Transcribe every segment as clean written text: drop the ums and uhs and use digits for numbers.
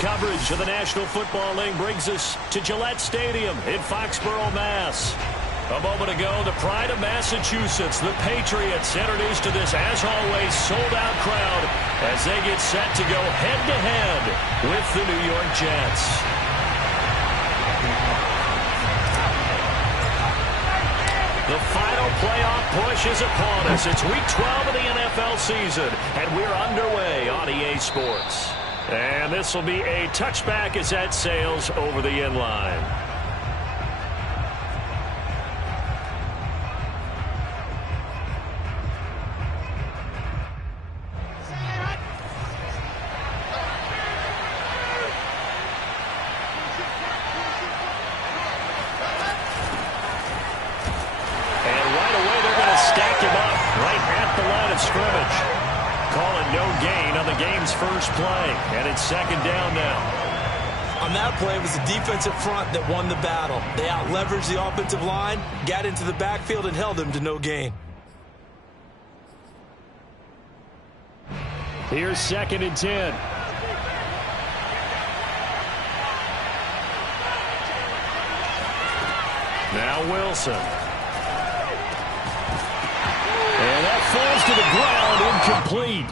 coverage of the National Football League brings us to Gillette Stadium in Foxborough, Mass. A moment ago, the pride of Massachusetts, the Patriots, introduced to this, as always, sold-out crowd as they get set to go head-to-head with the New York Jets. The final playoff push is upon us. It's Week 12 of the NFL season, and we're underway on EA Sports. And this will be a touchback as that sails over the end line. First play, and it's second down now. On that play, it was the defensive front that won the battle. They out-leveraged the offensive line, got into the backfield, and held them to no gain. Here's second and 10. Now Wilson. And that falls to the ground, incomplete.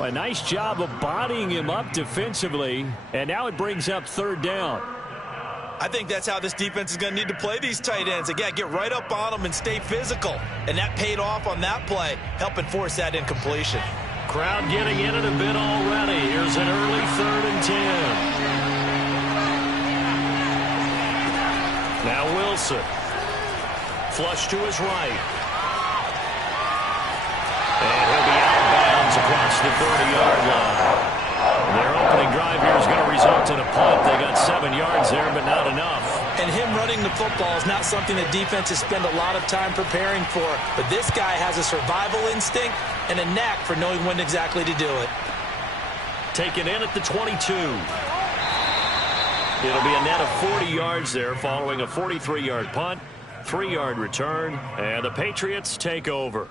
A nice job of bodying him up defensively, and now it brings up third down. I think that's how this defense is going to need to play these tight ends. They got to get right up on them and stay physical, and that paid off on that play, helping force that incompletion. Crowd getting in it a bit already. Here's an early third and 10. Now Wilson. Flush to his right. And he'll be out of bounds across the 30-yard line. Their opening drive here is going to result in a punt. They got 7 yards there, but not enough. And him running the football is not something that defenses spend a lot of time preparing for. But this guy has a survival instinct and a knack for knowing when exactly to do it. Taken in at the 22. It'll be a net of 40 yards there following a 43-yard punt, 3-yard return, and the Patriots take over.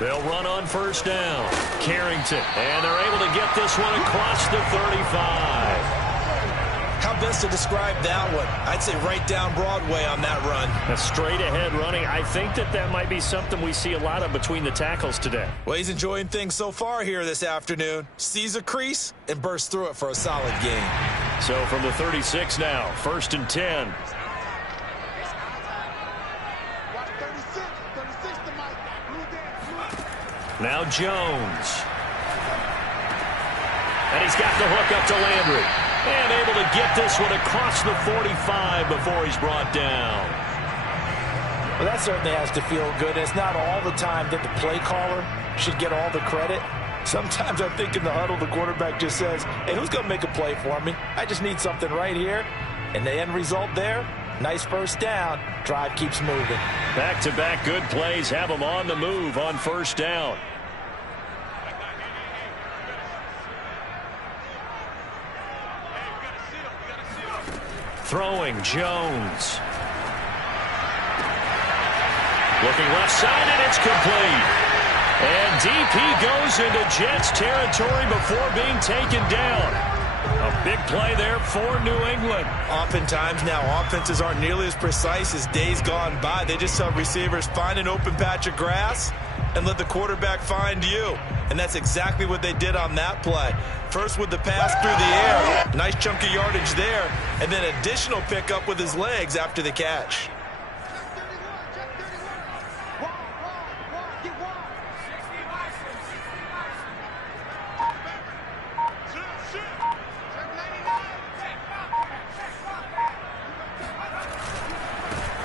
They'll run on first down. Carrington, and they're able to get this one across the 35. How best to describe that one? I'd say right down Broadway on that run. A straight-ahead running. I think that might be something we see a lot of between the tackles today. Well, he's enjoying things so far here this afternoon. Sees a crease and bursts through it for a solid gain. So from the 36 now, first and 10. Now Jones. And he's got the hook up to Landry. And able to get this one across the 45 before he's brought down. Well, that certainly has to feel good. It's not all the time that the play caller should get all the credit. Sometimes I think in the huddle, the quarterback just says, hey, who's going to make a play for me? I just need something right here. And the end result there, nice first down. Drive keeps moving. Back-to-back good plays have them on the move on first down. Throwing Jones. Looking left side, and it's complete. And deep he goes into Jets territory before being taken down. A big play there for New England. Oftentimes now, offenses aren't nearly as precise as days gone by. They just tell receivers, find an open patch of grass and let the quarterback find you. And that's exactly what they did on that play. First with the pass through the air. Nice chunk of yardage there. And then additional pickup with his legs after the catch.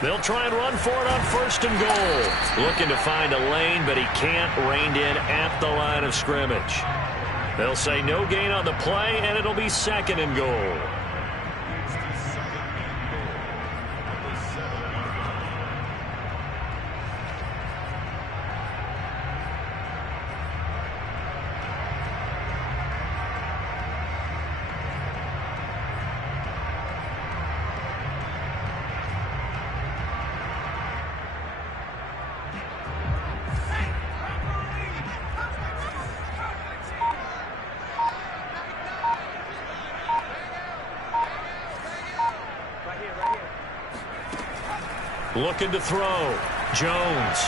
They'll try and run for it on first and goal. Looking to find a lane, but he can't. Reined in at the line of scrimmage. They'll say no gain on the play, and it'll be second and goal. Looking to throw. Jones.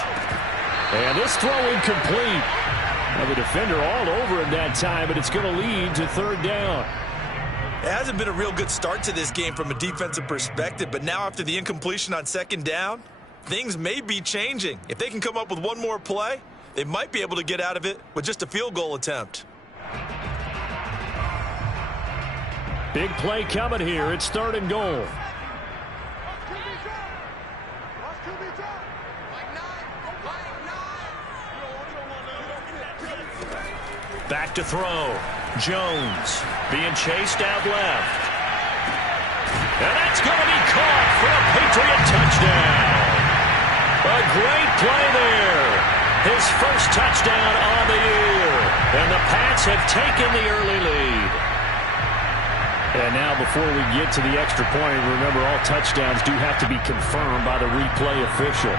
And this throw incomplete. Now the defender all over him that time, but it's going to lead to third down. It hasn't been a real good start to this game from a defensive perspective, but now after the incompletion on second down, things may be changing. If they can come up with one more play, they might be able to get out of it with just a field goal attempt. Big play coming here. It's third and goal. Back to throw. Jones being chased out left. And that's going to be caught for a Patriot touchdown. A great play there. His first touchdown on the year. And the Pats have taken the early lead. And now before we get to the extra point, remember all touchdowns do have to be confirmed by the replay official.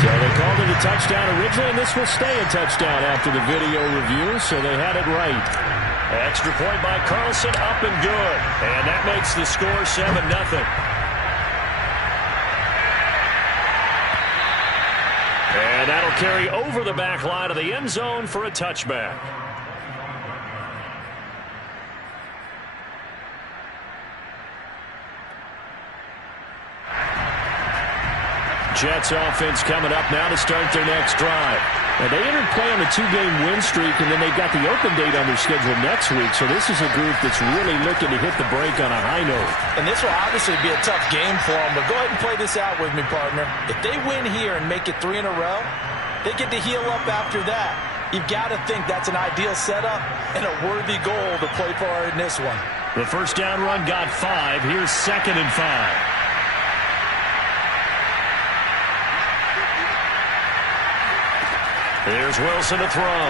So they called it a touchdown originally, and this will stay a touchdown after the video review, so they had it right. Extra point by Carlson, up and good. And that makes the score 7-0. And that'll carry over the back line of the end zone for a touchback. Jets offense coming up now to start their next drive. Now they entered play on a 2-game win streak, and then they've got the open date on their schedule next week. So this is a group that's really looking to hit the break on a high note. And this will obviously be a tough game for them, but go ahead and play this out with me, partner. If they win here and make it 3 in a row, they get to heal up after that. You've got to think that's an ideal setup and a worthy goal to play for in this one. The first down run got 5. Here's 2nd and 5. Here's Wilson to throw.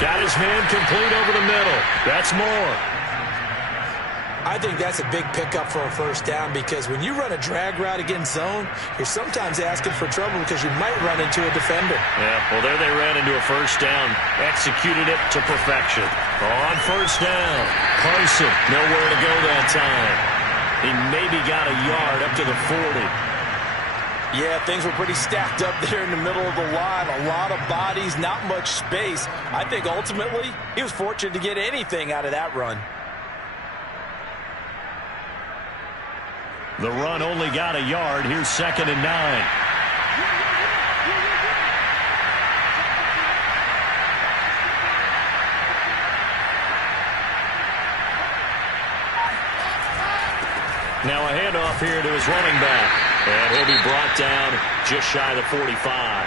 Got his man complete over the middle. That's more. I think that's a big pickup for a first down, because when you run a drag route against zone, you're sometimes asking for trouble because you might run into a defender. Yeah, well, there they ran into a first down. Executed it to perfection. On first down, Carson, nowhere to go that time. He maybe got a yard up to the 40. Yeah, things were pretty stacked up there in the middle of the line. A lot of bodies, not much space. I think ultimately he was fortunate to get anything out of that run. The run only got a yard. Here's 2nd and 9. Now a handoff here to his running back. And he'll be brought down just shy of the 45.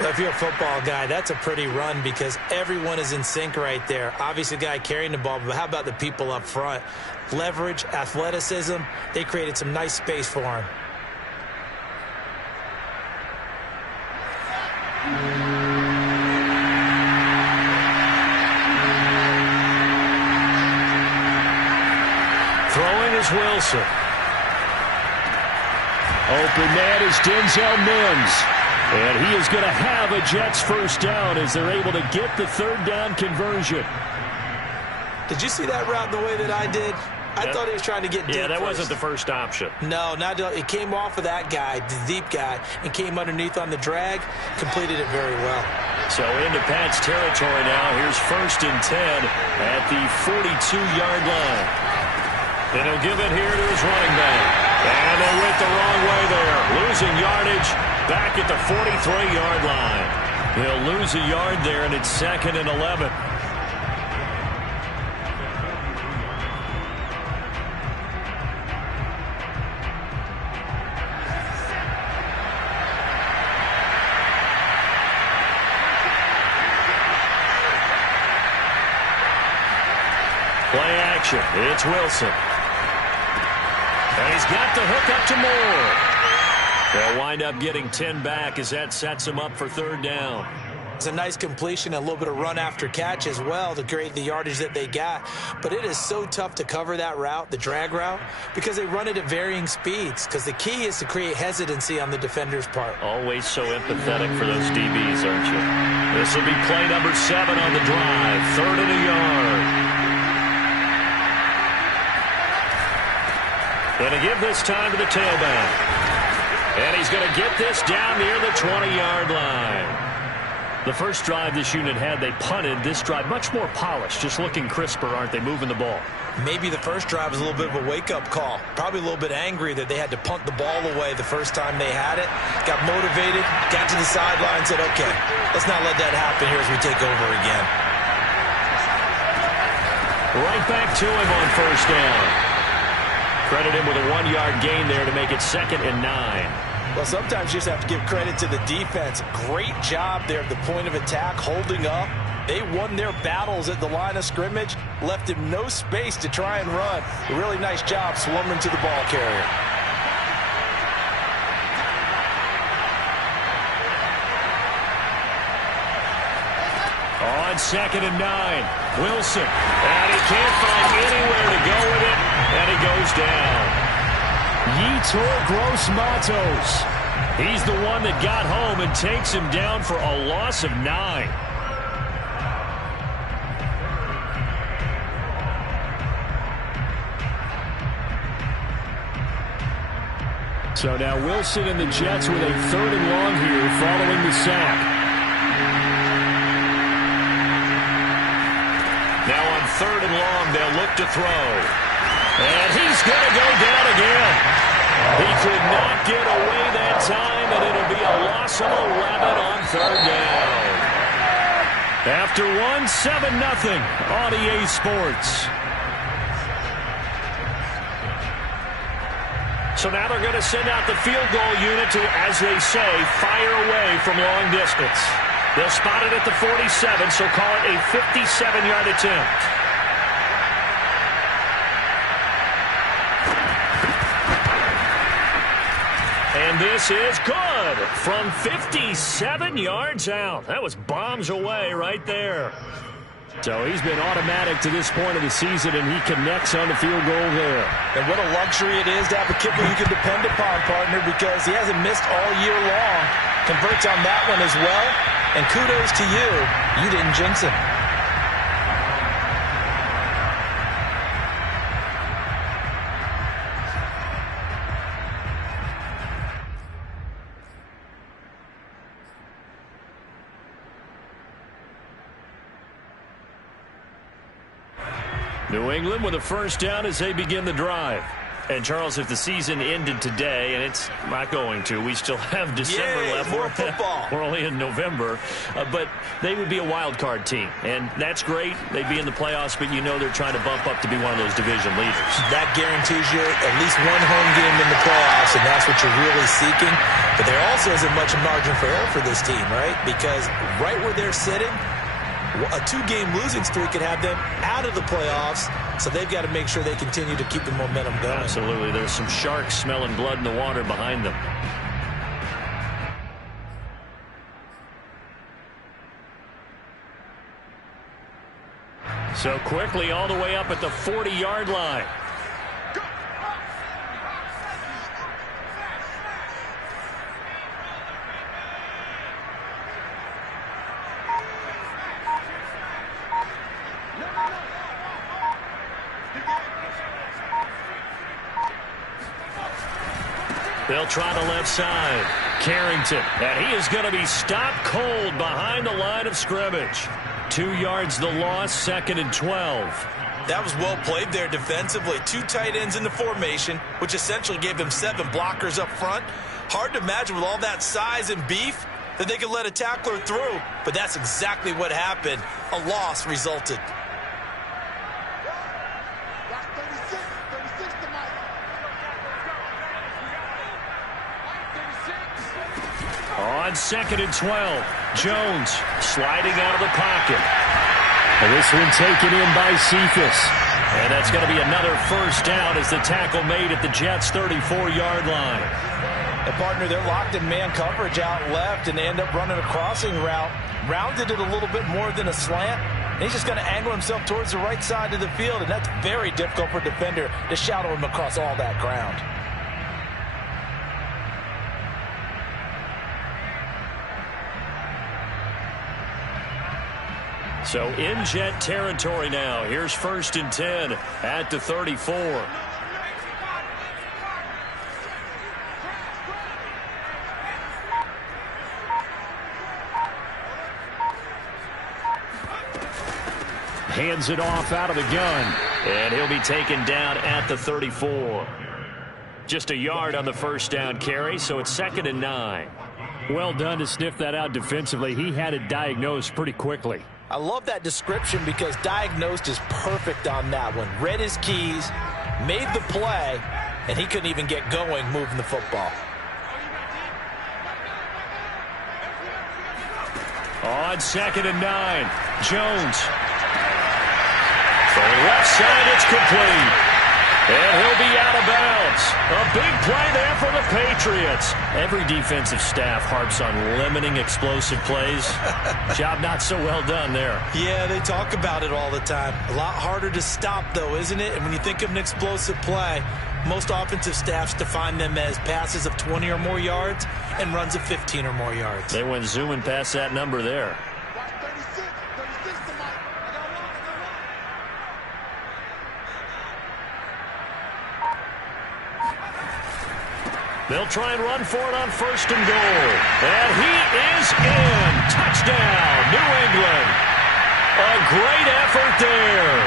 Well, if you're a football guy, that's a pretty run because everyone is in sync right there. Obviously, the guy carrying the ball, but how about the people up front? Leverage, athleticism, they created some nice space for him. Throwing is Wilson. Open man is Denzel Mims. And he is going to have a Jets first down as they're able to get the third down conversion. Did you see that route the way that I did? I thought he was trying to get deep. Yeah, that first. wasn't the first option. No, not it came off of that guy, the deep guy, and came underneath on the drag, completed it very well. So into Pat's territory now. Here's 1st and 10 at the 42-yard line. And he'll give it here to his running back. And they went the wrong way there. Losing yardage back at the 43-yard line. He'll lose a yard there, and it's 2nd and 11. Play action. It's Wilson. And he's got the hook up to Moore. They'll wind up getting 10 back as that sets him up for third down. It's a nice completion, a little bit of run after catch as well to create the yardage that they got. But it is so tough to cover that route, the drag route, because they run it at varying speeds. Because the key is to create hesitancy on the defender's part. Always so empathetic for those DBs, aren't you? This will be play number 7 on the drive. 3rd and a yard. Going to give this time to the tailback. And he's going to get this down near the 20-yard line. The first drive this unit had, they punted. This drive, much more polished, just looking crisper, aren't they, moving the ball? Maybe the first drive was a little bit of a wake-up call. Probably a little bit angry that they had to punt the ball away the first time they had it. Got motivated, got to the sideline, said, okay, let's not let that happen here as we take over again. Right back to him on first down. Credit him with a 1-yard gain there to make it 2nd and 9. Well, sometimes you just have to give credit to the defense. Great job there at the point of attack, holding up. They won their battles at the line of scrimmage, left him no space to try and run. A really nice job slumbering to the ball carrier. On 2nd and 9, Wilson. And he can't find anywhere to go with it, and he goes down. Yetur Gross-Matos. He's the one that got home and takes him down for a loss of 9. So now Wilson and the Jets with a 3rd and long here following the sack. Now on 3rd and long, they'll look to throw. And he's going to go down again. He could not get away that time, and it'll be a loss of 11 on 3rd down. After 7-0 on EA Sports. So now they're going to send out the field goal unit to, as they say, fire away from long distance. They'll spot it at the 47, so call it a 57-yard attempt. And this is good from 57 yards out. That was bombs away right there. So he's been automatic to this point of the season, and he connects on the field goal there. And what a luxury it is to have a kicker you can depend upon, partner, because he hasn't missed all year long. Converts on that one as well. And kudos to you. You didn't jinx him. New England with a first down as they begin the drive. And, Charles, if the season ended today, and it's not going to, we still have December left. More football. We're only in November. But they would be a wild card team. And that's great. They'd be in the playoffs, but you know they're trying to bump up to be one of those division leaders. That guarantees you at least one home game in the playoffs, and that's what you're really seeking. But there also isn't much margin for error for this team, right? Because right where they're sitting, a 2-game losing streak could have them out of the playoffs, so they've got to make sure they continue to keep the momentum going. Absolutely. There's some sharks smelling blood in the water behind them. So quickly all the way up at the 40-yard line. They'll try the left side. Carrington. And he is going to be stopped cold behind the line of scrimmage. 2 yards the loss, 2nd and 12. That was well played there defensively. 2 tight ends in the formation, which essentially gave them 7 blockers up front. Hard to imagine with all that size and beef that they could let a tackler through. But that's exactly what happened. A loss resulted. On 2nd and 12, Jones sliding out of the pocket. And this one taken in by Cephas. And that's going to be another first down as the tackle made at the Jets' 34-yard line. And partner, they're locked in man coverage out left, and they end up running a crossing route. Rounded it a little bit more than a slant. And he's just going to angle himself towards the right side of the field, and that's very difficult for a defender to shadow him across all that ground. So in Jet territory now. Here's 1st and 10 at the 34. Hands it off out of the gun. And he'll be taken down at the 34. Just a yard on the first down carry, so it's 2nd and 9. Well done to sniff that out defensively. He had it diagnosed pretty quickly. I love that description because diagnosed is perfect on that one. Read his keys, made the play, and he couldn't even get going moving the football. On 2nd and 9, Jones. From the left side, it's complete. And he'll be out of bounds. A big play there for the Patriots. Every defensive staff harps on limiting explosive plays. Job not so well done there. Yeah, they talk about it all the time. A lot harder to stop, though, isn't it? And when you think of an explosive play, most offensive staffs define them as passes of 20 or more yards and runs of 15 or more yards. They went zooming past that number there. They'll try and run for it on 1st and goal. And he is in. Touchdown, New England. A great effort there.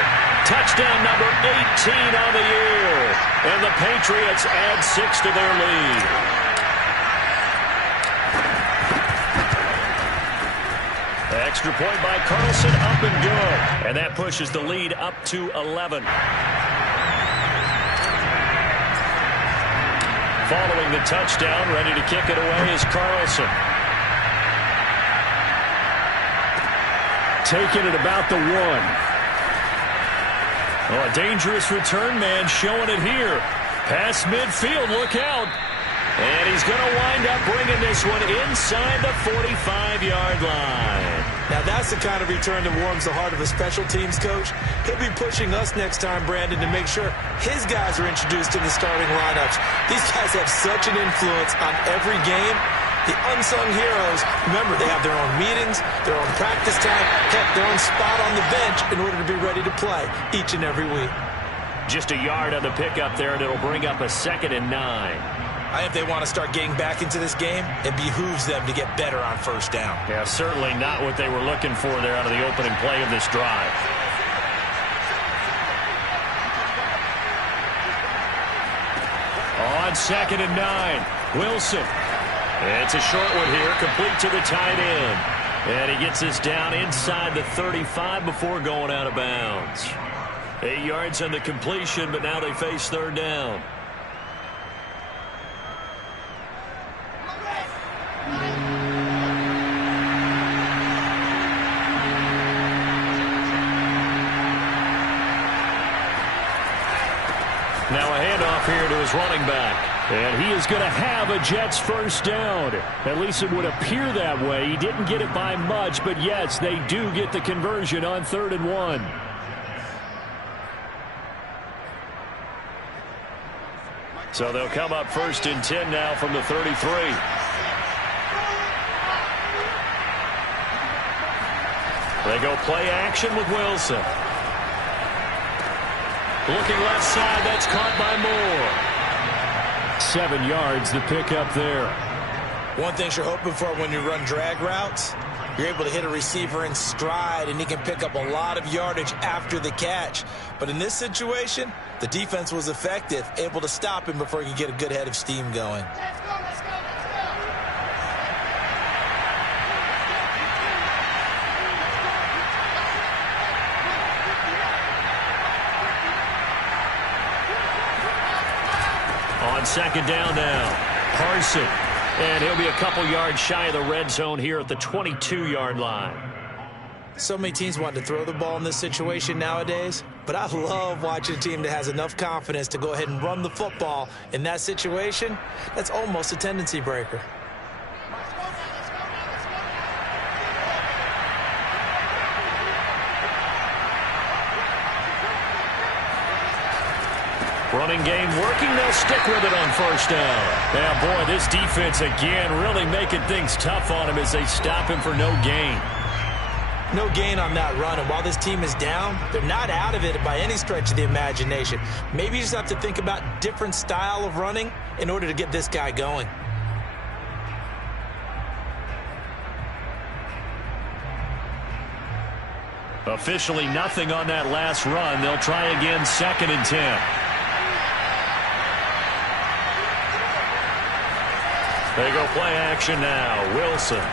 Touchdown number 18 on the year. And the Patriots add 6 to their lead. Extra point by Carlson, up and good. And that pushes the lead up to 11. Following the touchdown, ready to kick it away is Carlson. Taking it about the 1. Oh, a dangerous return man showing it here. Past midfield, look out. And he's going to wind up bringing this one inside the 45-yard line. Now, that's the kind of return that warms the heart of a special teams coach. He'll be pushing us next time, Brandon, to make sure his guys are introduced to the starting lineups. These guys have such an influence on every game. The unsung heroes, remember, they have their own meetings, their own practice time, heck, their own spot on the bench in order to be ready to play each and every week. Just a yard on the pickup there, and it'll bring up a 2nd and 9. I think if they want to start getting back into this game, it behooves them to get better on 1st down. Yeah, certainly not what they were looking for there out of the opening play of this drive. On 2nd and 9, Wilson. It's a short one here, complete to the tight end. And he gets this down inside the 35 before going out of bounds. 8 yards on the completion, but now they face 3rd down. Now a handoff here to his running back. And he is going to have a Jets 1st down. At least it would appear that way. He didn't get it by much, but yes, they do get the conversion on 3rd and 1. So they'll come up 1st and 10 now from the 33. They go play action with Wilson. Looking left side, that's caught by Moore. 7 yards, the pickup there. One thing you're hoping for when you run drag routes, you're able to hit a receiver in stride, and he can pick up a lot of yardage after the catch. But in this situation, the defense was effective, able to stop him before he could get a good head of steam going. Let's go, let's go, let's go. On 2nd down now, Carson. And he'll be a couple yards shy of the red zone here at the 22-yard line. So many teams want to throw the ball in this situation nowadays. but I love watching a team that has enough confidence to go ahead and run the football. In that situation, that's almost a tendency breaker. Running game working. They'll stick with it on first down. Yeah, boy, this defense again really making things tough on him as they stop him for no gain. No gain on that run, and while this team is down, they're not out of it by any stretch of the imagination. Maybe you just have to think about different style of running in order to get this guy going. Officially nothing on that last run. They'll try again, 2nd and 10. They go play action now. Wilson.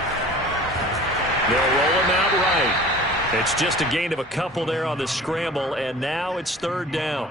They'll roll him out right. It's just a gain of a couple there on the scramble, and now it's 3rd down.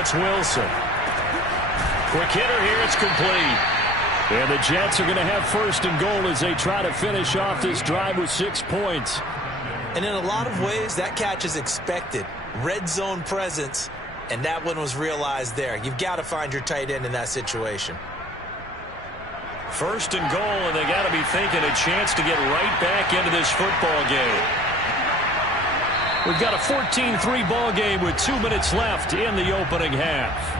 It's Wilson. Quick hitter here. It's complete. And the Jets are going to have 1st and goal as they try to finish off this drive with 6 points. And in a lot of ways, that catch is expected. Red zone presence, and that one was realized there. You've got to find your tight end in that situation. 1st and goal, and they got to be thinking a chance to get right back into this football game. We've got a 14-3 ball game with 2 minutes left in the opening half.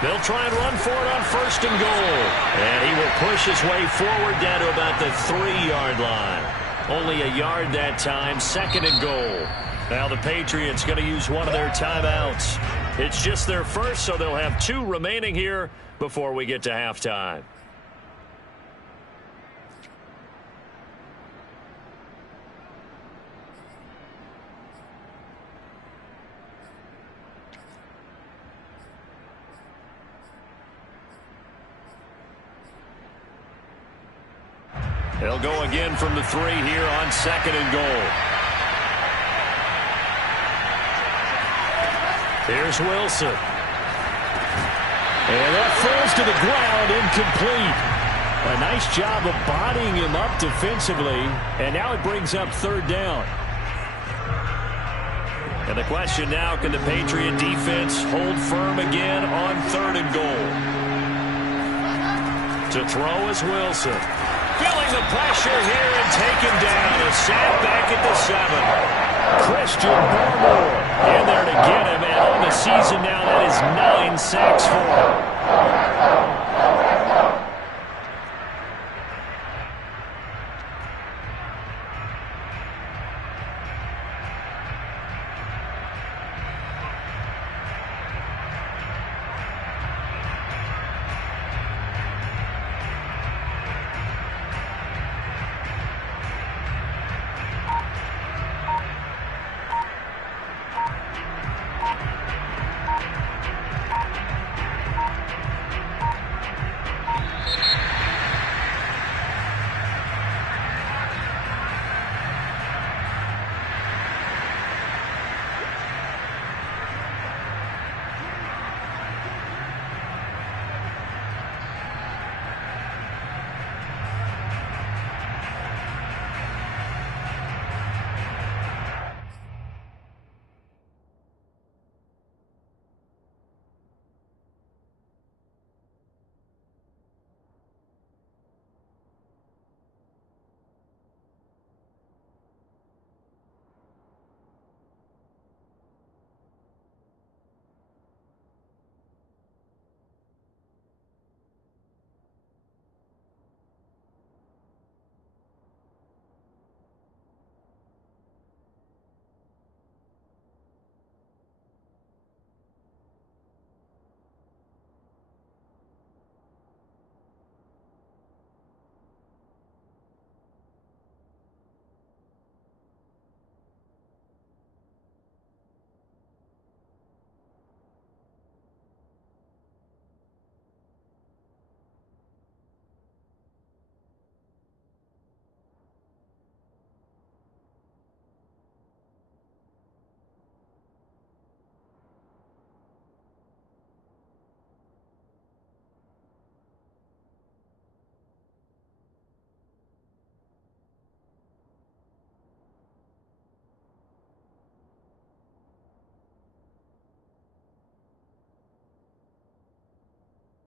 They'll try and run for it on 1st and goal. And he will push his way forward down to about the 3-yard line. Only a yard that time, 2nd and goal. Now the Patriots going to use one of their timeouts. It's just their first, so they'll have 2 remaining here before we get to halftime. They'll go again from the 3 here on 2nd and goal. Here's Wilson. And that falls to the ground, incomplete. A nice job of bodying him up defensively. And now it brings up 3rd down. And the question now, can the Patriot defense hold firm again on 3rd and goal? To throw is Wilson. Feeling the pressure here and taken down. A sack back at the 7. Christian Barmore in there to get him. And on the season now, that is 9 sacks for him.